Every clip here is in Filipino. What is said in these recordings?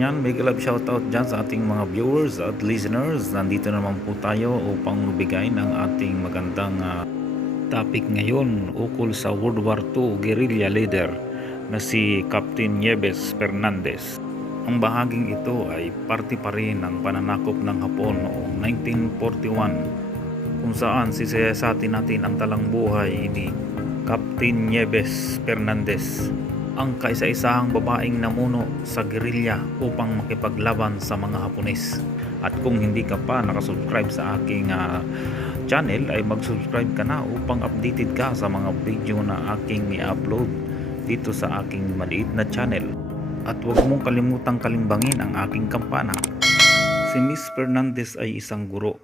yan, big love shoutout dyan sa ating mga viewers at listeners. Nandito naman po tayo upang magbigay ng ating magandang topic ngayon ukol sa World War II guerrilla leader na si Captain Nieves Fernandez. Ang bahaging ito ay parte pa rin ng pananakop ng Hapon noong 1941 kung saan sisiyasatin natin ang talang buhay ni Captain Nieves Fernandez, ang kaisa-isahang babaeng namuno sa guerrilla upang makipaglaban sa mga Hapones. At kung hindi ka pa nakasubscribe sa aking channel ay mag-subscribe ka na upang updated ka sa mga video na aking i-upload dito sa aking maliit na channel. At huwag mong kalimutang kalimbangin ang aking kampana. Si Miss Fernandez ay isang guro.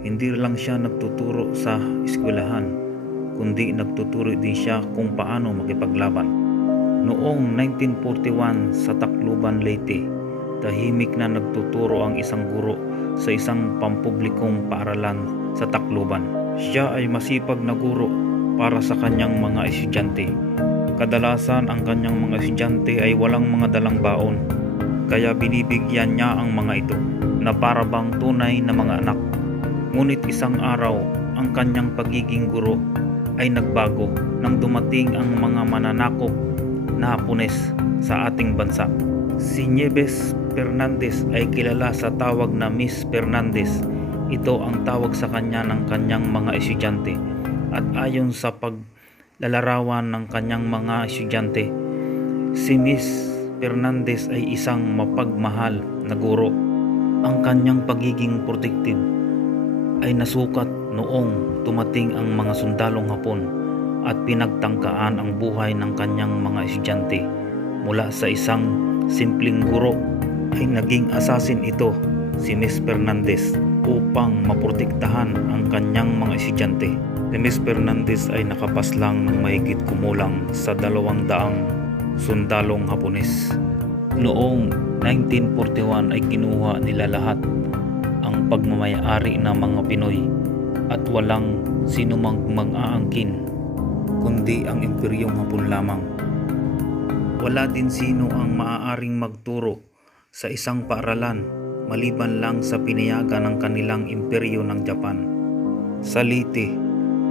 Hindi lang siya nagtuturo sa eskwelahan, kundi nagtuturo din siya kung paano makipaglaban. Noong 1941 sa Tacloban, Leyte, tahimik na nagtuturo ang isang guro sa isang pampublikong paaralan sa Tacloban. Siya ay masipag na guro para sa kanyang mga estudyante. Kadalasan ang kanyang mga estudyante ay walang mga dalang baon, kaya binibigyan niya ang mga ito na para bang tunay na mga anak. Ngunit isang araw, ang kanyang pagiging guro ay nagbago nang dumating ang mga mananakop na Hapones sa ating bansa. Si Nieves Fernandez ay kilala sa tawag na Miss Fernandez. Ito ang tawag sa kanya ng kanyang mga estudyante. At ayon sa paglalarawan ng kanyang mga estudyante, si Miss Fernandez ay isang mapagmahal na guro. Ang kanyang pagiging protective ay nasukat noong tumating ang mga sundalong Hapon at pinagtangkaan ang buhay ng kanyang mga estudyante. Mula sa isang simpleng guro ay naging assassin ito, si Miss Fernandez, upang maprotektahan ang kanyang mga estudyante. Si Miss Fernandez ay nakapaslang ng mahigit kumulang sa 200 sundalong Hapones. Noong 1941 ay kinuha nila lahat ang pagmamayari ng mga Pinoy at walang sinumang mag-aangkin kundi ang imperyong Hapon lamang. Wala din sino ang maaaring magturo sa isang paaralan maliban lang sa pinayagan ng kanilang imperyo ng Japan. Sa Leyte,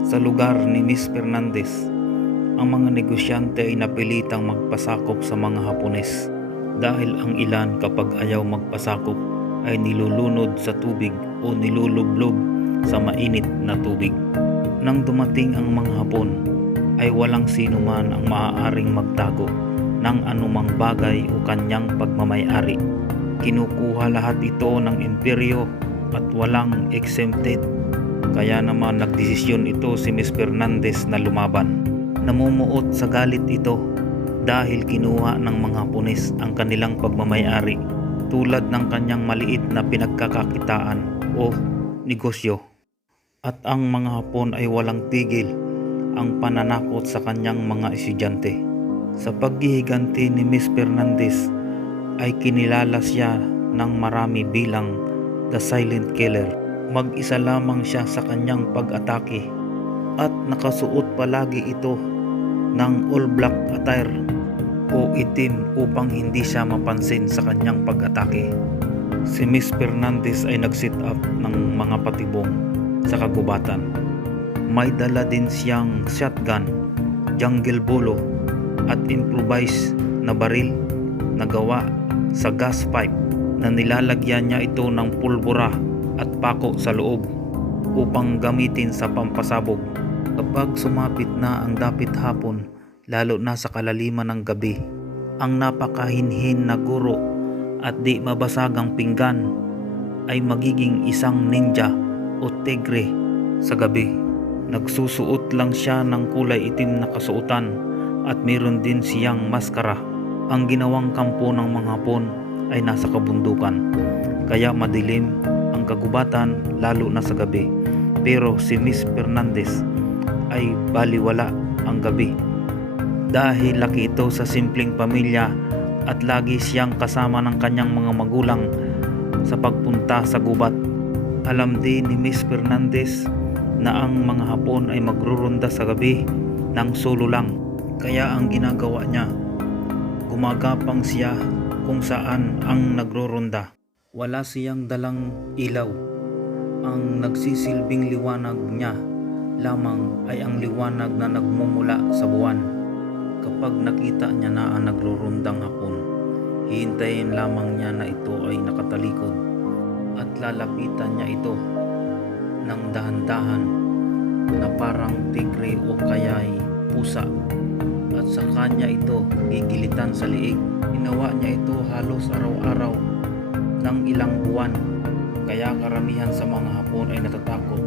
sa lugar ni Miss Fernandez, ang mga negosyante ay napilitang magpasakop sa mga Hapones dahil ang ilan kapag ayaw magpasakop ay nilulunod sa tubig o nilulublob sa mainit na tubig. Nang dumating ang mga Hapon, ay walang sino man ang maaaring magtago ng anumang bagay o kanyang pagmamayari. Kinukuha lahat ito ng imperyo at walang exempted. Kaya naman nagdesisyon ito si Miss Fernandez na lumaban. Namumuot sa galit ito dahil kinuha ng mga Hapones ang kanilang pagmamayari tulad ng kanyang maliit na pinagkakakitaan o negosyo. At ang mga Hapon ay walang tigil ang pananakot sa kanyang mga estudyante. Sa paghihiganti ni Miss Fernandez ay kinilala siya ng marami bilang The Silent Killer. Mag-isa lamang siya sa kanyang pag-atake at nakasuot palagi ito ng all black attire o itim upang hindi siya mapansin sa kanyang pag-atake. Si Miss Fernandez ay nag-sit up ng mga patibong sa kagubatan. May dala din siyang shotgun, jungle bolo at improvised na baril na gawa sa gas pipe na nilalagyan niya ito ng pulbura at pako sa loob upang gamitin sa pampasabog. Kapag sumapit na ang dapit hapon, lalo na sa kalaliman ng gabi, ang napakahinhin na guro at di mabasagang pinggan ay magiging isang ninja o tigre sa gabi. Nagsusuot lang siya ng kulay itim na kasuotan at meron din siyang maskara. Ang ginawang kampo ng mga Hapon ay nasa kabundukan, kaya madilim ang kagubatan lalo na sa gabi. Pero si Miss Fernandez ay baliwala ang gabi dahil laki ito sa simpleng pamilya at lagi siyang kasama ng kanyang mga magulang sa pagpunta sa gubat. Alam din ni Miss Fernandez na ang mga Hapon ay magruronda sa gabi ng solo lang. Kaya ang ginagawa niya, gumagapang siya kung saan ang nagroronda. Wala siyang dalang ilaw. Ang nagsisilbing liwanag niya lamang ay ang liwanag na nagmumula sa buwan. Kapag nakita niya na ang nagrorondang hapon, hihintayin lamang niya na ito ay nakatalikod at lalapitan niya ito ng dahan-dahan na parang tigre o kaya'y pusa, at sa kanya ito gigilitan sa liig. Ginawa niya ito halos araw-araw ng ilang buwan, kaya karamihan sa mga Hapon ay natatakot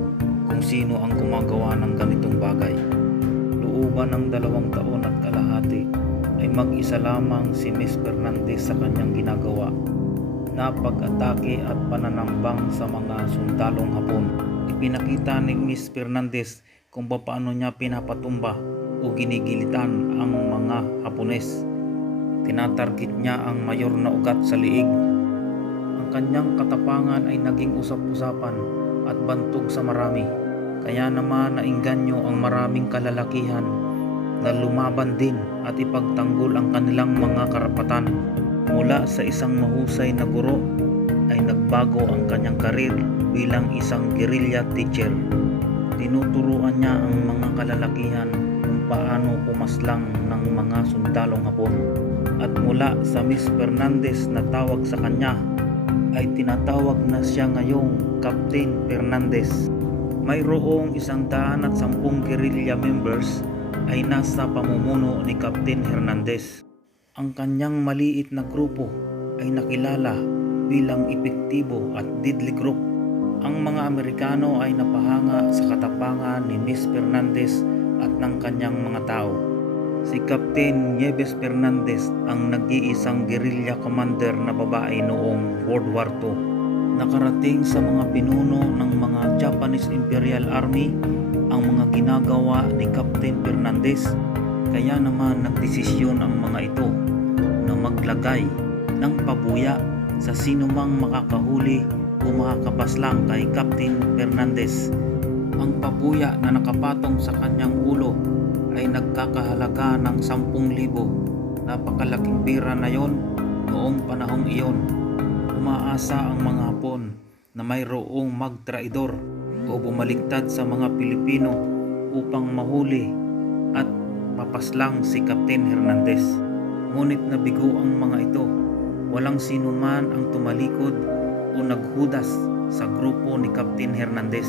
kung sino ang gumagawa ng ganitong bagay. Looban ng 2 taon at kalahati ay mag-isa lamang si Miss Fernandez sa kanyang ginagawa na pag-atake at pananambang sa mga sundalong Hapon. Ipinakita ni Miss Fernandez kung paano niya pinapatumba o ginigilitan ang mga Hapones. Tinatarget niya ang mayor na ugat sa liig. Ang kanyang katapangan ay naging usap-usapan at bantog sa marami. Kaya naman naingganyo ang maraming kalalakihan na lumaban din at ipagtanggol ang kanilang mga karapatan. Mula sa isang mahusay na guro ay nagbago ang kanyang karir bilang isang guerrilla teacher. Tinuturuan niya ang mga kalalakihan kung paano pumaslang ng mga sundalong Hapon. At mula sa Miss Fernandez na tawag sa kanya ay tinatawag na siya ngayong Captain Fernandez. Mayroong 110 guerrilla members ay nasa pamumuno ni Captain Hernandez. Ang kanyang maliit na grupo ay nakilala bilang epektibo at deadly group. Ang mga Amerikano ay napahanga sa katapangan ni Miss Fernandez at ng kanyang mga tao. Si Captain Nieves Fernandez ang nag-iisang guerrilla commander na babae noong World War II. Nakarating sa mga pinuno ng mga Japanese Imperial Army ang mga ginagawa ni Captain Fernandez. Kaya naman nagdesisyon ang mga ito na maglagay ng pabuya sa sinumang makakahuli o makakapaslang kay Captain Fernandez. Ang pabuya na nakapatong sa kanyang ulo ay nagkakahalaga ng 10,000. Napakalaking pera na yon noong panahong iyon. Umaasa ang mga Hapon na mayroong magtraidor o bumaliktad sa mga Pilipino upang mahuli at mapaslang si Captain Hernandez. Ngunit nabigo ang mga ito. Walang sinuman ang tumalikod o naghudas sa grupo ni Captain Hernandez.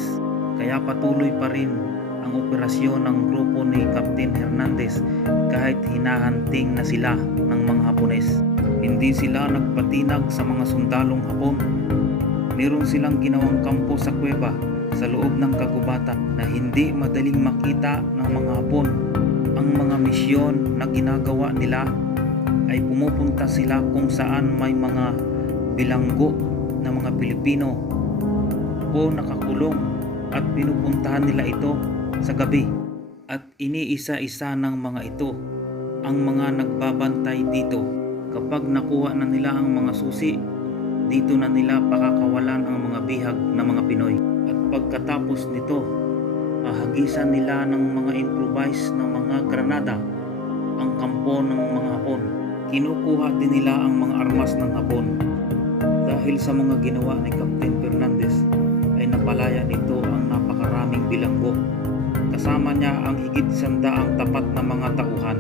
Kaya patuloy pa rin ang operasyon ng grupo ni Captain Hernandez kahit hinahanting na sila ng mga Hapones. Hindi sila nagpatinag sa mga sundalong Hapon. Meron silang ginawang kampo sa kuweba sa loob ng kagubatan na hindi madaling makita ng mga Hapon. Ang mga misyon na ginagawa nila ay pumupunta sila kung saan may mga bilanggo na mga Pilipino o nakakulong at pinupuntahan nila ito sa gabi. At iniisa-isa ng mga ito ang mga nagbabantay dito. Kapag nakuha na nila ang mga susi, dito na nila pakakawalan ang mga bihag ng mga Pinoy. At pagkatapos nito, hagisan nila ng mga improvise ng mga granada ang kampo ng mga Hapon. Kinukuha din nila ang mga armas ng Hapon. Dahil sa mga ginawa ni Captain Fernandez ay napalaya nito ang napakaraming bilanggo. Kasama niya ang higit 100 tapat na mga tauhan.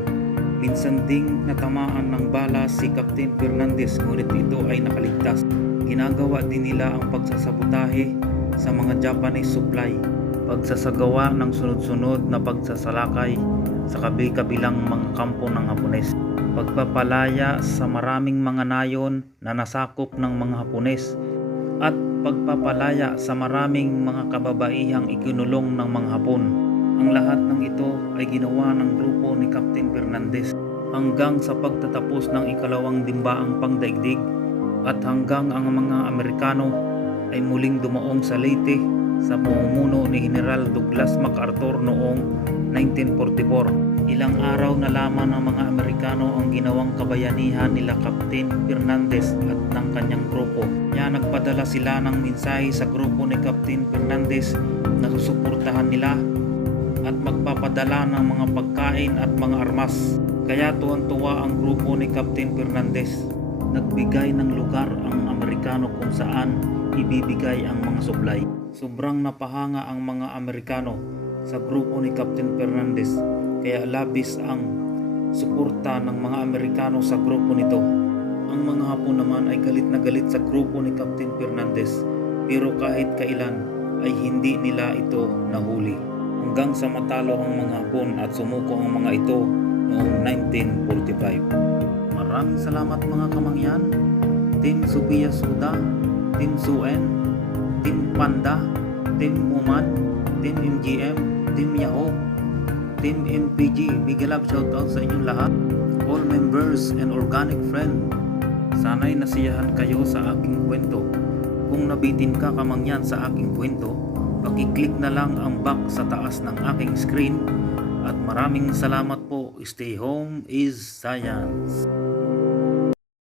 Minsan ding natamaan ng bala si Captain Fernandez ngunit ito ay nakaligtas. Ginagawa din nila ang pagsasabotahe sa mga Japanese supply, pagsasagawa ng sunod-sunod na pagsasalakay sa kabi-kabilang mga kampo ng Hapones, pagpapalaya sa maraming mga nayon na nasakop ng mga Hapones, at pagpapalaya sa maraming mga kababaihang ikinulong ng mga Hapon. Ang lahat ng ito ay ginawa ng grupo ni Captain Fernandez hanggang sa pagtatapos ng ikalawang dimbaang pangdaigdig at hanggang ang mga Amerikano ay muling dumaong sa Leyte sa pamumuno ni General Douglas MacArthur noong 1944. Ilang araw na lamang ng mga Amerikano ang ginawang kabayanihan nila Captain Fernandez at ng kanyang grupo. Kaya nagpadala sila ng mensahe sa grupo ni Captain Fernandez na susuportahan nila at magpapadala ng mga pagkain at mga armas. Kaya tuwan-tuwa ang grupo ni Captain Fernandez Nagbigay ng lugar ang Amerikano kung saan ibibigay ang mga supply. Sobrang napahanga ang mga Amerikano sa grupo ni Captain Fernandez, kaya labis ang suporta ng mga Amerikano sa grupo nito. Ang mga Hapon naman ay galit na galit sa grupo ni Captain Fernandez, pero kahit kailan ay hindi nila ito nahuli. Hanggang sa matalo ang mga Hapon at sumuko ang mga ito noong 1945. Maraming salamat mga kamangyan, Team Sophia Suda, Team Suen, Team Panda, Team Umad, Team MGM, Team Yahoo, Team MPG. Big love shoutout sa inyong lahat. All members and organic friend, sana'y nasiyahan kayo sa aking kwento. Kung nabitin ka kamangyan sa aking kwento, paki-click na lang ang back sa taas ng aking screen. At maraming salamat po. Stay home is science.